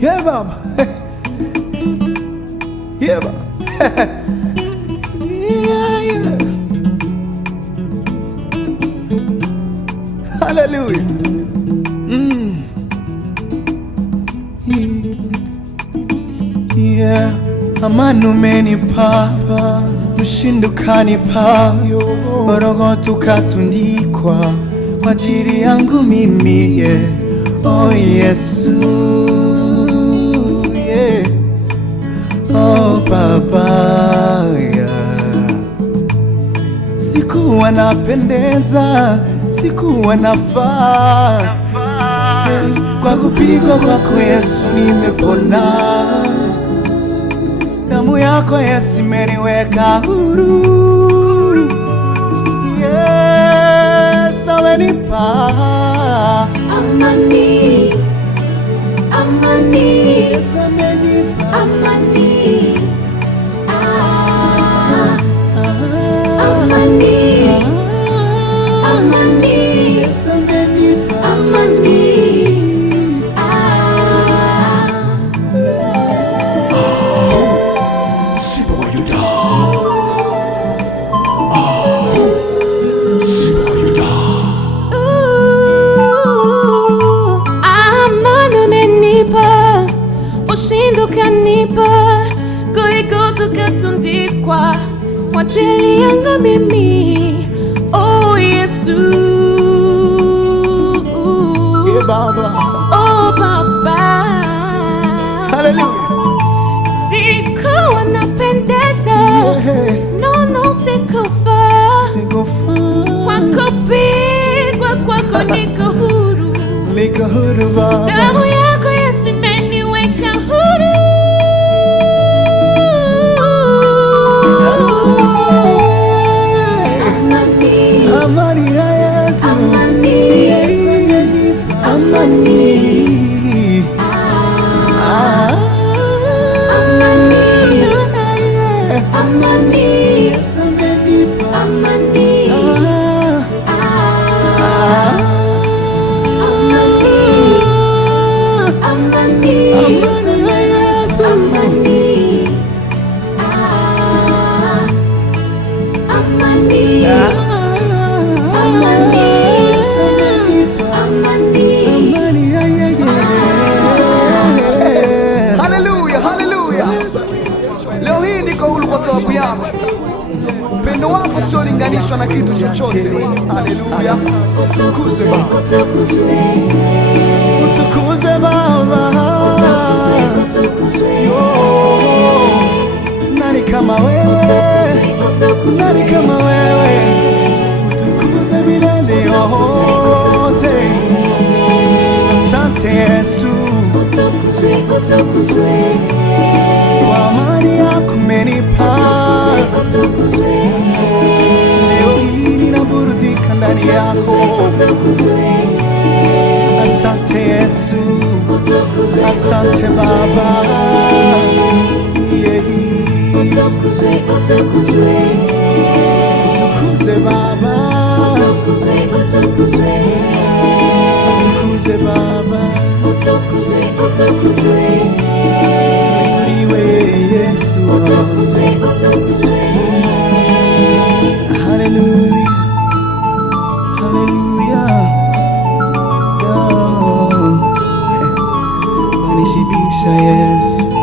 Yeah, Baba. Yeah, Baba. Yeah, yeah. Hallelujah. Yeah. Amani umenipa, ushindi ukanipa, Golgotha ukatundikwa kwa ajili yangu mimi, yeah. Oh Yesu, yeah. Oh Baba, yeah. Sikuwa napendeza, sikuwa nafaa, yeah. Kwa kupigwa kwako Yesu nimepona. Damu yako Yesu imeniweka huru. Yes, amenipa amani, amani, yes, amenipa amani, amani, amani, yes, amenipa amani. Ushindi ukanipa, Golgotha ukatundikwa kwa ajili yangu mimi, oh Yesu. Yeah, Baba. Oh Baba. Hallelujah. Sikuwa napendeza, Yeah. no, sikufaa. Kwa kupigwa kwako niko huru. Niko huru, Baba. Damu yako Yesu imeniweka huru. Amani, Amani ya Yesu, amani, Yesu amenipa amani, amani, Yesu amenipa amani, amani, Amani ya Yesu, amani, amani, amani, Yesu amenipa amani. amani ya Yesu. Hallelujah, hallelujah. Leo hii niko huru kwa sababu yako. Upendo wako sio linganishwa na kitu chochote. Hallelujah. Utukuze Baba. Utukuze Baba. Nani kama wewe? Nani kama wewe? Utukuze milele yote. Asante Yesu. Kwa amani yako umenipa. Leo hii ninaburudika ndani yako. Asante Yesu. Asante Baba. Yeah. Utukuze Baba. Utukuze Baba. Iwe Yesu. Hallelujah. Hallelujah. Wanishibisha Yesu.